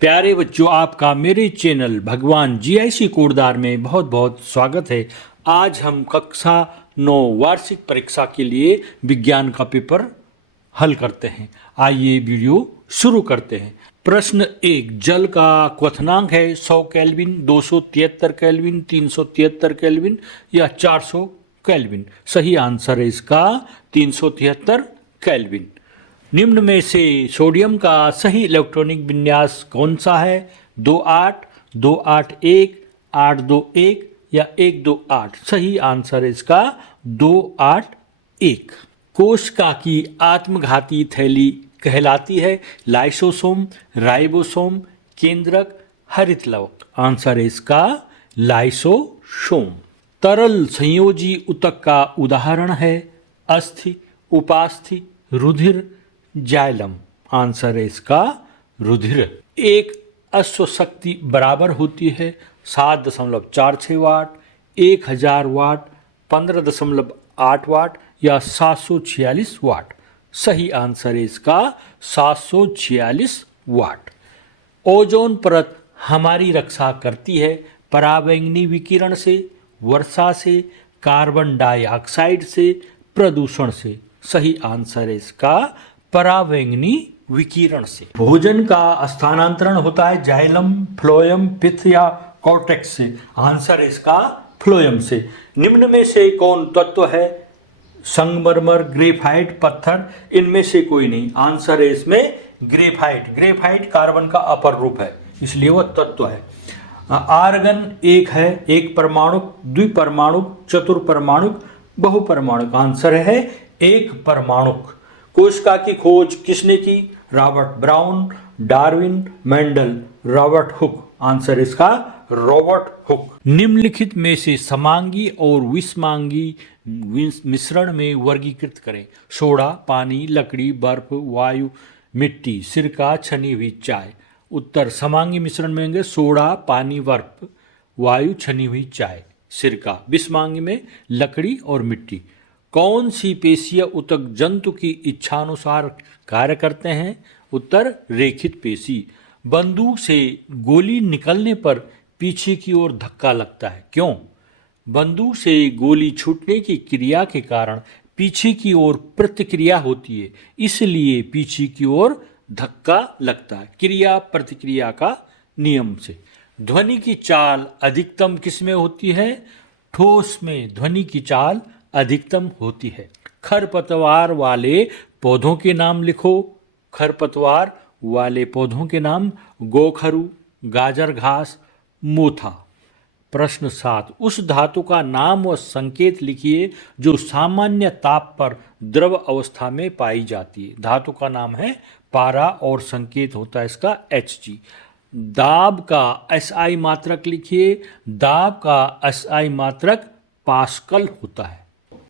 प्यारे बच्चों, आपका मेरे चैनल भगवान जीआईसी कोडदार में बहुत बहुत स्वागत है। आज हम कक्षा 9 वार्षिक परीक्षा के लिए विज्ञान का पेपर हल करते हैं। आइए वीडियो शुरू करते हैं। प्रश्न 1, जल का क्वथनांक है 100 केल्विन, 273 केल्विन, 373 केल्विन या 400 केल्विन। सही आंसर है इसका 373 केल्विन। निम्न में से सोडियम का सही इलेक्ट्रॉनिक विन्यास कौन सा है? 28, 281, 821 या 128। सही आंसर है इसका 281। कोशिका की आत्मघाती थैली कहलाती है लाइसोसोम, राइबोसोम, केंद्रक, हरितलवक। आंसर है इसका लाइसोसोम। तरल संयोजी ऊतक का उदाहरण है अस्थि, उपास्थि, रुधिर, जाइलम। आंसर है इसका रुधिर। एक अश्वशक्ति बराबर होती है 7.46 वाट, 1000 वाट, 15.8 वाट या 746 वाट। सही आंसर है इसका 746 वाट। ओजोन परत हमारी रक्षा करती है पराबैंगनी विकिरण से, वर्षा से, कार्बन डाइऑक्साइड से, प्रदूषण से। सही आंसर है इसका पराबैंगनी विकिरण से। भोजन का स्थानांतरण होता है जाइलम, फ्लोएम, पित्त या कॉर्टेक्स से। आंसर है इसका फ्लोएम से। निम्न में से कौन तत्व है? संगमरमर, ग्रेफाइट, पत्थर। इनमें से कोई नहीं। आंसर है इसमें ग्रेफाइट। ग्रेफाइट कार्बन का अपर रूप है, इसलिए वह तत्व है। आर्गन एक है, एक परमाणुक, द्विपरमाणुक, चतुर्परमाणुक, बहुपरमाणुक। आंसर है एक परमाणुक। कोशिका की खोज किसने की? Robert brown, Darwin, Mendel, Robert Hooke. Answer इसका रॉबर्ट हुक। निम्नलिखित में से समांगी और विषमांगी मिश्रण में वर्गीकृत करें। सोडा, पानी, लकड़ी, बर्फ, वायु, मिट्टी, सिरका, छनी हुई चाय। उत्तर समांगी मिश्रण में होंगे सोडा, पानी, बर्फ, वायु, छनी हुई चाय, सिरका। विषमांगी में लकड़ी और मिट्टी। कौन सी पेशीय ऊतक जंतु की इच्छानुसार कार्य करते हैं? उत्तर रेखित पेशी। बंदूक से गोली निकलने पर पीछे की ओर धक्का लगता है, क्यों? बंदूक से गोली छूटने की क्रिया के कारण पीछे की ओर प्रतिक्रिया होती है, इसलिए पीछे की ओर धक्का लगता है, क्रिया प्रतिक्रिया का नियम से। ध्वनि की चाल अधिकतम किसमें होती है? ठोस में ध्वनि की चाल अधिकतम होती है। खरपतवार वाले पौधों के नाम लिखो। खरपतवार वाले पौधों के नाम गोखरू, गाजर घास, मोथा। प्रश्न 7, उस धातु का नाम व संकेत लिखिए जो सामान्य ताप पर द्रव अवस्था में पाई जाती है। धातु का नाम है पारा और संकेत होता है इसका Hg। दाब का SI मात्रक लिखिए। दाब का SI मात्रक पास्कल होता है।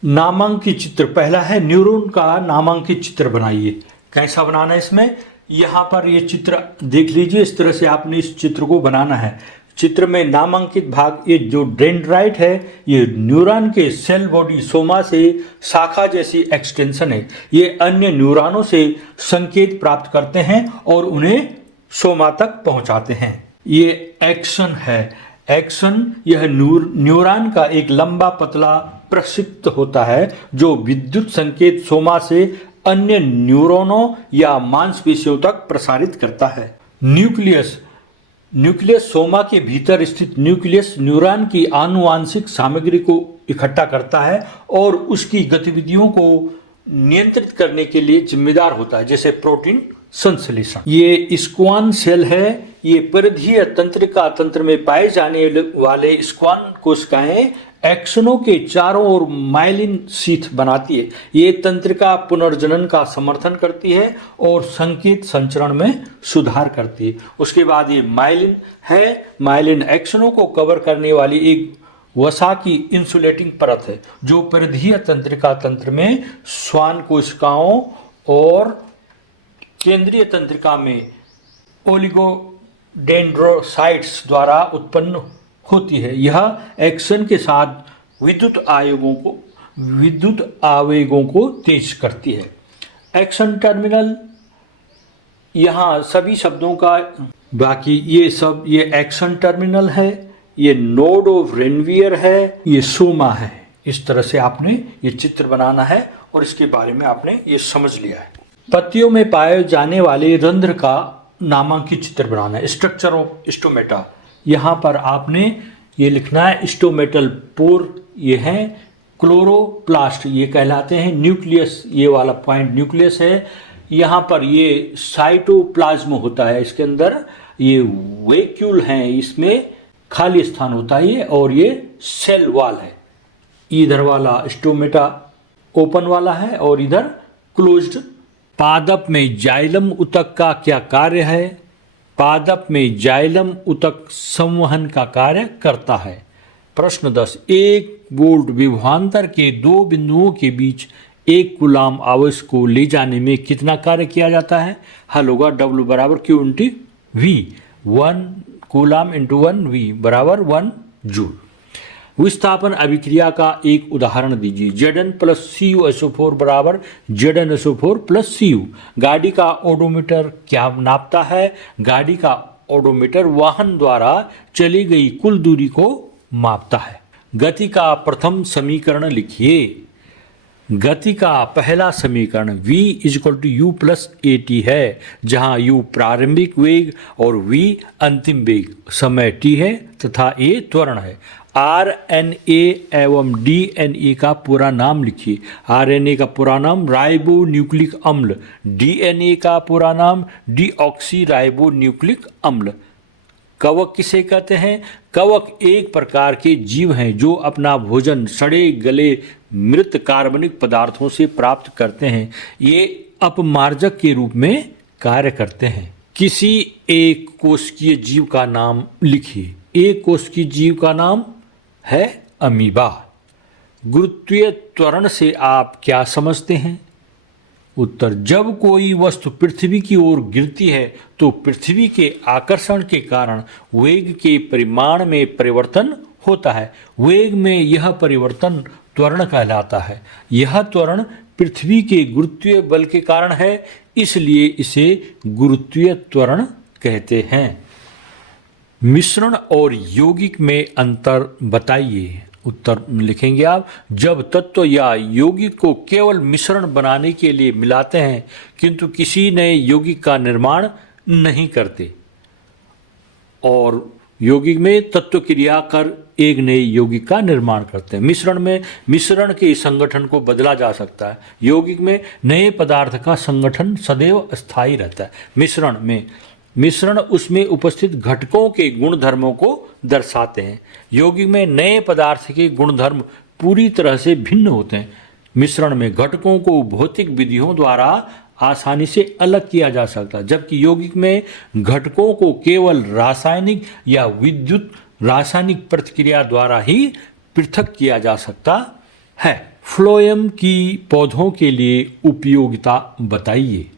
नामांकित चित्र पहला है न्यूरॉन का नामांकित चित्र बनाइए। कैसा बनाना है इसमें? यहाँ पर ये चित्र देख लीजिए, इस तरह से आपने इस चित्र को बनाना है। चित्र में नामांकित भाग, ये जो डेंड्राइट है ये न्यूरॉन के सेल बॉडी सोमा से शाखा जैसी एक्सटेंशन है। ये अन्य न्यूरॉनों से संकेत प्राप्त करते हैं और उन्हें सोमा तक पहुंचाते हैं। ये एक्शन है। एक्शन यह न्यूरॉन का एक लंबा पतला प्रक्षिप्त होता है जो विद्युत संकेत सोमा से अन्य न्यूरॉनों या मांसपेशियों तक प्रसारित करता है। न्यूक्लियस सोमा के भीतर स्थित न्यूक्लियस न्यूरॉन की आनुवांशिक सामग्री को इकट्ठा करता है और उसकी गतिविधियों को नियंत्रित करने के लिए जिम्मेदार होता है, जैसे प्रोटीन संश्लेषण। ये स्क्वान सेल है। ये परिधीय तंत्रिका तंत्र में पाए जाने वाले स्क्वान कोशिकाएं एक्सनों के चारों ओर माइलिन शीथ बनाती है। ये तंत्रिका पुनर्जनन का समर्थन करती है और संकेत संचरण में सुधार करती है। उसके बाद ये माइलिन है। माइलिन एक्सनों को कवर करने वाली एक वसा की इंसुलेटिंग परत है जो परिधीय तंत्रिका तंत्र में श्वान कोशिकाओं और केंद्रीय तंत्रिका में ओलिगोडेंड्रोसाइट्स द्वारा उत्पन्न होती है। यह एक्सन के साथ विद्युत आवेगों को तेज करती है। एक्शन टर्मिनल, यहाँ सभी शब्दों का बाकी ये सब ये एक्शन टर्मिनल है, ये नोड ऑफ रेनवियर है, ये सोमा है। इस तरह से आपने ये चित्र बनाना है और इसके बारे में आपने ये समझ लिया है। पत्तियों में पाए जाने वाले रंध्र का नामांकित चित्र बनाना है। स्ट्रक्चर ऑफ स्टोमेटा, यहाँ पर आपने ये लिखना है स्टोमेटल पोर ये है, क्लोरोप्लास्ट ये कहलाते हैं, न्यूक्लियस ये वाला पॉइंट न्यूक्लियस है, यहाँ पर ये साइटोप्लाज्म होता है, इसके अंदर ये वेक्यूल हैं, इसमें खाली स्थान होता है ये, और ये सेल वॉल है। इधर वाला स्टोमेटा ओपन वाला है और इधर क्लोज्ड। पादप में जाइलम ऊतक का क्या कार्य है? पादप में जाइलम ऊतक संवहन का कार्य करता है। प्रश्न 10, 1 वोल्ट विभवांतर के दो बिंदुओं के बीच 1 कूलाम आवेश को ले जाने में कितना कार्य किया जाता है? हल होगा W बराबर Q into V, 1 coulomb into 1 V बराबर 1 जूल। विस्थापन अभिक्रिया का एक उदाहरण दीजिए। Zn प्लस CuSO4 बराबर ZnSO4 प्लस Cu। गाड़ी का ओडोमीटर क्या नापता है? गाड़ी का ओडोमीटर वाहन द्वारा चली गई कुल दूरी को मापता है। गति का प्रथम समीकरण लिखिए। गति का पहला समीकरण v equal to u plus a t है, जहां u प्रारंभिक वेग और v अंतिम वेग समय t है तथा a त्वरण है। RNA एवं DNA का पूरा नाम लिखिए। RNA का पूरा नाम राइबो न्यूक्लिक अम्ल, DNA का पूरा नाम डीऑक्सी राइबो न्यूक्लिक अम्ल। कवक किसे कहते हैं? कवक एक प्रकार के जीव हैं जो अपना भोजन सड़े गले मृत कार्बनिक पदार्थों से प्राप्त करते हैं। ये अपमार्जक के रूप में कार्य करते हैं। किसी एक कोशिकीय जीव का नाम लिखिए। एक कोशिकीय जीव का नाम है अमीबा। गुरुत्वीय त्वरण से आप क्या समझते हैं? उत्तर, जब कोई वस्तु पृथ्वी की ओर गिरती है तो पृथ्वी के आकर्षण के कारण वेग के परिमाण में परिवर्तन होता है। वेग में यह परिवर्तन त्वरण कहलाता है। यह त्वरण पृथ्वी के गुरुत्वीय बल के कारण है, इसलिए इसे गुरुत्वीय त्वरण कहते हैं। मिश्रण और यौगिक में अंतर बताइए। उत्तर लिखेंगे आप, जब तत्व या यौगिक को केवल मिश्रण बनाने के लिए मिलाते हैं किंतु किसी नए यौगिक का निर्माण नहीं करते, और यौगिक में तत्व क्रिया कर एक नए यौगिक का निर्माण करते हैं। मिश्रण में मिश्रण के संगठन को बदला जा सकता है। यौगिक में नए पदार्थ का संगठन सदैव स्थायी रहता है। मिश्रण उसमें उपस्थित घटकों के गुणधर्मों को दर्शाते हैं। यौगिक में नए पदार्थ के गुणधर्म पूरी तरह से भिन्न होते हैं। मिश्रण में घटकों को भौतिक विधियों द्वारा आसानी से अलग किया जा सकता है, जबकि यौगिक में घटकों को केवल रासायनिक या विद्युत रासायनिक प्रतिक्रिया द्वारा ही पृथक किया जा सकता है। फ्लोएम की पौधों के लिए उपयोगिता बताइए।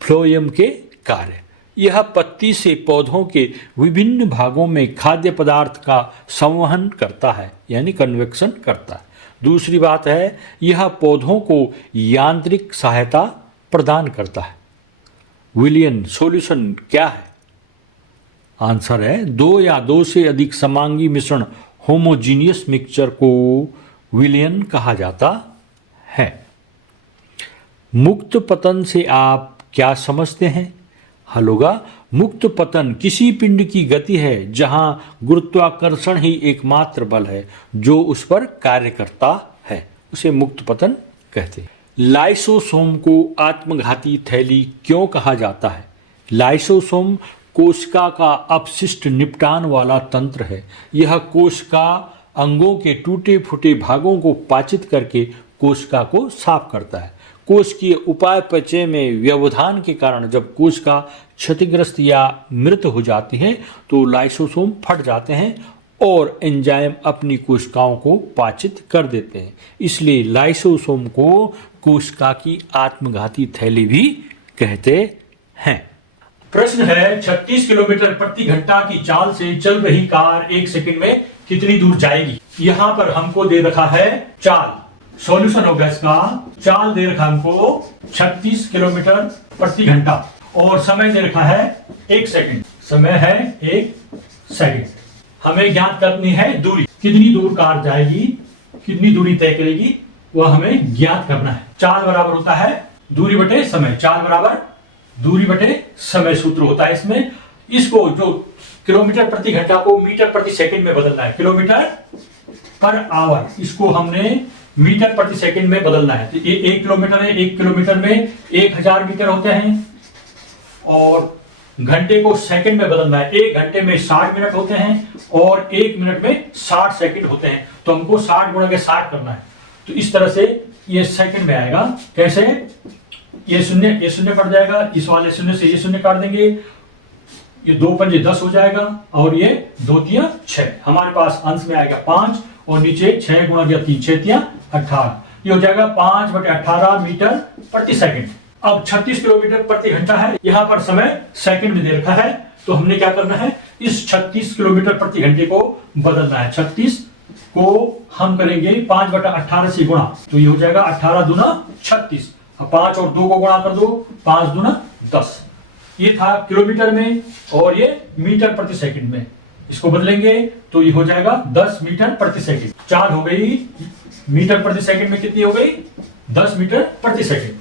फ्लोएम के कार्य, यह पत्ती से पौधों के विभिन्न भागों में खाद्य पदार्थ का संवहन करता है, यानी कन्वेक्शन करता है। दूसरी बात है, यह पौधों को यांत्रिक सहायता प्रदान करता है। विलियन सॉल्यूशन क्या है? आंसर है, 2 या 2 से अधिक समांगी मिश्रण होमोजीनियस मिक्सचर को विलियन कहा जाता है। मुक्त पतन से आप क्या समझते हैं? हल होगा, मुक्त पतन किसी पिंड की गति है जहां गुरुत्वाकर्षण ही एकमात्र बल है जो उस पर कार्य करता है, उसे मुक्त पतन कहते हैं। लाइसोसोम को आत्मघाती थैली क्यों कहा जाता है? लाइसोसोम कोशिका का अपशिष्ट निपटान वाला तंत्र है। यह कोशिका अंगों के टूटे फूटे भागों को पाचित करके कोशिका को साफ करता है। कोशिकीय उपापचय में व्यवधान के कारण जब कोशिका क्षतिग्रस्त या मृत हो जाती है तो लाइसोसोम फट जाते हैं और एंजाइम अपनी कोशिकाओं को पाचित कर देते हैं। इसलिए लाइसोसोम को कोशिका की आत्मघाती थैली भी कहते हैं। प्रश्न है, 36 किलोमीटर प्रति घंटा की चाल से चल रही कार 1 सेकंड में कितनी दूर जाएगी? यहां पर हमको दे रखा है चाल। सॉल्यूशन होगा इसका, चाल दे रखा हमको 36 किलोमीटर प्रति घंटा और समय दे रखा है 1 सेकंड। समय है 1 सेकंड। हमें ज्ञात करनी है दूरी, कितनी दूर कार जाएगी, कितनी दूरी तय करेगी, वह हमें ज्ञात करना है। चाल बराबर होता है दूरी बटे समय, चाल बराबर दूरी बटे समय सूत्र होता है इसमें। इसको जो किलोमीटर प्रति घंटा को मीटर प्रति सेकंड में बदलना है, किलोमीटर पर आवर, इसको हमने मीटर प्रति सेकंड में बदलना है। तो ये 1 किलोमीटर है, 1 किलोमीटर में 1000 मीटर होते हैं, और घंटे को सेकंड में बदलना है। 1 घंटे में 60 मिनट होते हैं और 1 मिनट में 60 सेकंड होते हैं। तो हमको 60 गुणा के 60 करना है। तो इस तरह से ये सेकंड में आएगा। कैसे? ये शून्य कट जाएगा, इस वाले शून्य से ये शून्य काट देंगे, ये 2 पंजे 10 हो जाएगा, और ये 2 तिया 6। हमारे पास अंश में आएगा 5 और नीचे 6 गुणा 3 6 तिया 18। ये हो जाएगा 5/18 मीटर प्रति सेकंड। अब 36 किलोमीटर प्रति घंटा है, यहाँ पर समय सेकंड में दे रखा है। तो हमने क्या करना है, इस 36 किलोमीटर प्रति घंटे को बदलना है। 36 को हम करेंगे 5/18 से गुणा, तो ये हो जाएगा 18 दूना 36। अब 5 और 2 को गुणा कर दो, 5 दूना 10। ये था किलोमीटर में, और ये मीटर प्रति सेकंड में। इसको बदलेंगे तो ये हो जाएगा 10 मीटर प्रति सेकंड। चाल हो गई मीटर प्रति सेकंड में, कितनी हो गई? 10 मीटर प्रति सेकंड।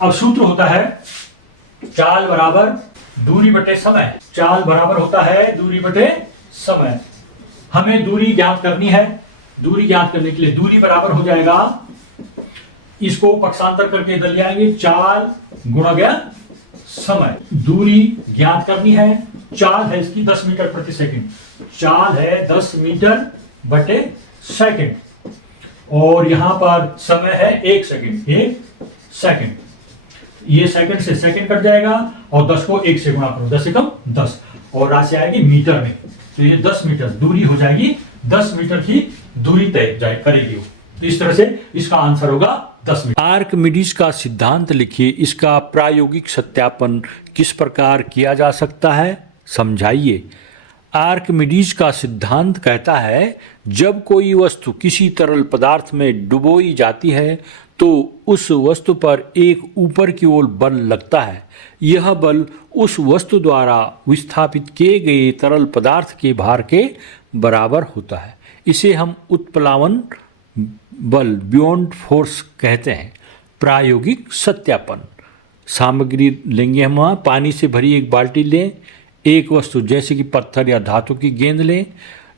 अब सूत्र होता है चाल बराबर दूरी बटे समय। चाल बराबर होता है दूरी बटे समय। हमें दूरी ज्ञात करनी है। दूरी ज्ञात करने के लिए दूरी बराबर हो जाएगा, इसको पक्षांतर करके इधर ले आएंगे, चाल गुणा गया समय। दूरी ज्ञात करनी है। चाल है इसकी 10 मीटर प्रति सेकंड। चाल है 10 मीटर बटे सेकंड, और यहां पर समय है 1 सेकंड। 1 सेकंड, ये सेकंड से सेकंड कट जाएगा, और 10 को 1 से गुणा करो, 10 से कम 10, और राशि आएगी मीटर में। तो ये 10 मीटर दूरी हो जाएगी, 10 मीटर की दूरी तय करेगी वो। तो इस तरह से इसका आंसर होगा 10 मीटर। आर्किमिडीज का सिद्धांत लिखिए, इसका प्रायोगिक सत्यापन किस प्रकार किया जा सकता है, समझाइए। आर्किमिडीज का सिद्धांत कहता है, जब कोई वस्तु किसी तरल पदार्थ में डुबोई जाती है तो उस वस्तु पर एक ऊपर की ओर बल लगता है। यह बल उस वस्तु द्वारा विस्थापित किए गए तरल पदार्थ के भार के बराबर होता है। इसे हम उत्प्लावन बल, बियॉन्ड फोर्स कहते हैं। प्रायोगिक सत्यापन। सामग्री लेंगे हम, वहाँ पानी से भरी एक बाल्टी लें, एक वस्तु जैसे कि पत्थर या धातु की गेंद लें,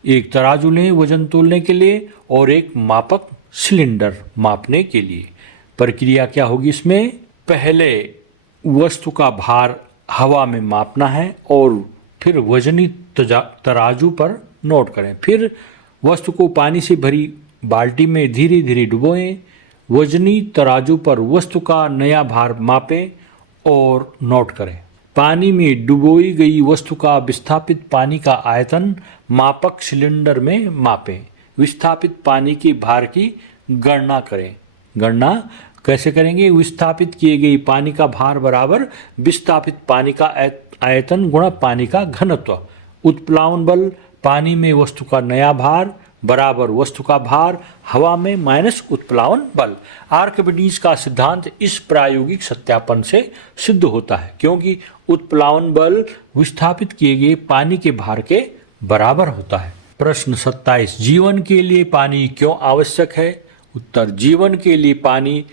एक तराजू लें वजन तोलने के लिए, और एक मापक सिलेंडर मापने के लिए। प्रक्रिया क्या होगी इसमें? पहले वस्तु का भार हवा में मापना है और फिर वजनी तराजू पर नोट करें। फिर वस्तु को पानी से भरी बाल्टी में धीरे धीरे डुबोएं, वजनी तराजू पर वस्तु का नया भार मापें और नोट करें। पानी में डुबोई गई वस्तु का विस्थापित पानी का आयतन मापक सिलेंडर में मापें। विस्थापित पानी के भार की गणना करें। गणना कैसे करेंगे? विस्थापित किए गए पानी का भार बराबर विस्थापित पानी का आयतन गुणा पानी का घनत्व। उत्प्लावन बल, पानी में वस्तु का नया भार बराबर वस्तु का भार हवा में माइनस उत्प्लावन बल। आर्किमिडीज का सिद्धांत इस प्रायोगिक सत्यापन से सिद्ध होता है, क्योंकि उत्प्लावन बल विस्थापित किए गए पानी के भार के बराबर होता है। प्रश्न 27, जीवन के लिए पानी क्यों आवश्यक है? उत्तर, जीवन के लिए पानी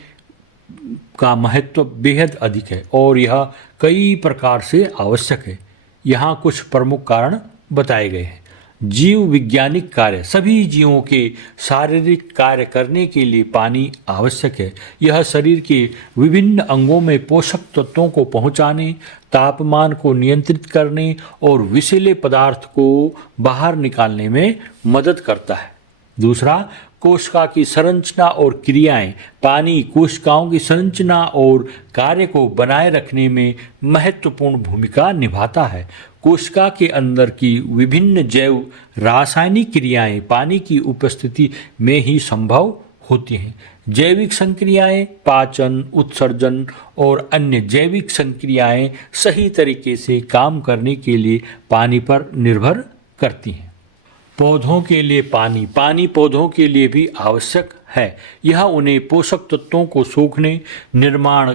का महत्व बेहद अधिक है और यह कई प्रकार से आवश्यक है। यहाँ कुछ प्रमुख कारण बताए गए हैं। जीव विज्ञानिक कार्य, सभी जीवों के शारीरिक कार्य करने के लिए पानी आवश्यक है। यह शरीर के विभिन्न अंगों में पोषक तत्वों को पहुंचाने, तापमान को नियंत्रित करने और विषैले पदार्थ को बाहर निकालने में मदद करता है। दूसरा, कोशिका की संरचना और क्रियाएं। पानी कोशिकाओं की संरचना और कार्य को बनाए रखने में महत्वपूर्ण भूमिका निभाता है। कोशिका के अंदर की विभिन्न जैव रासायनिक क्रियाएं पानी की उपस्थिति में ही संभव होती हैं। जैविक संक्रियाएं, पाचन, उत्सर्जन और अन्य जैविक संक्रियाएं सही तरीके से काम करने के लिए पानी पर निर्भर करती हैं। पौधों के लिए पानी पौधों के लिए भी आवश्यक है। यह उन्हें पोषक तत्वों को सोखने, निर्माण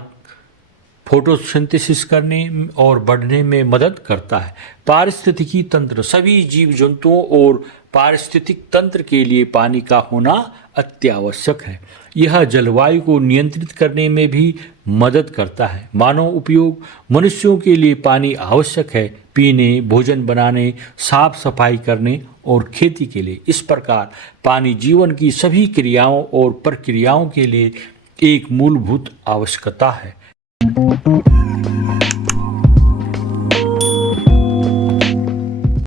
फोटोसिंथेसिस करने और बढ़ने में मदद करता है। पारिस्थितिकी तंत्र, सभी जीव जंतुओं और पारिस्थितिक तंत्र के लिए पानी का होना अत्यावश्यक है। यह जलवायु को नियंत्रित करने में भी मदद करता है। मानव उपयोग, मनुष्यों के लिए पानी आवश्यक है, पीने, भोजन बनाने, साफ सफाई करने और खेती के लिए। इस प्रकार पानी जीवन की सभी क्रियाओं और प्रक्रियाओं के लिए एक मूलभूत आवश्यकता है।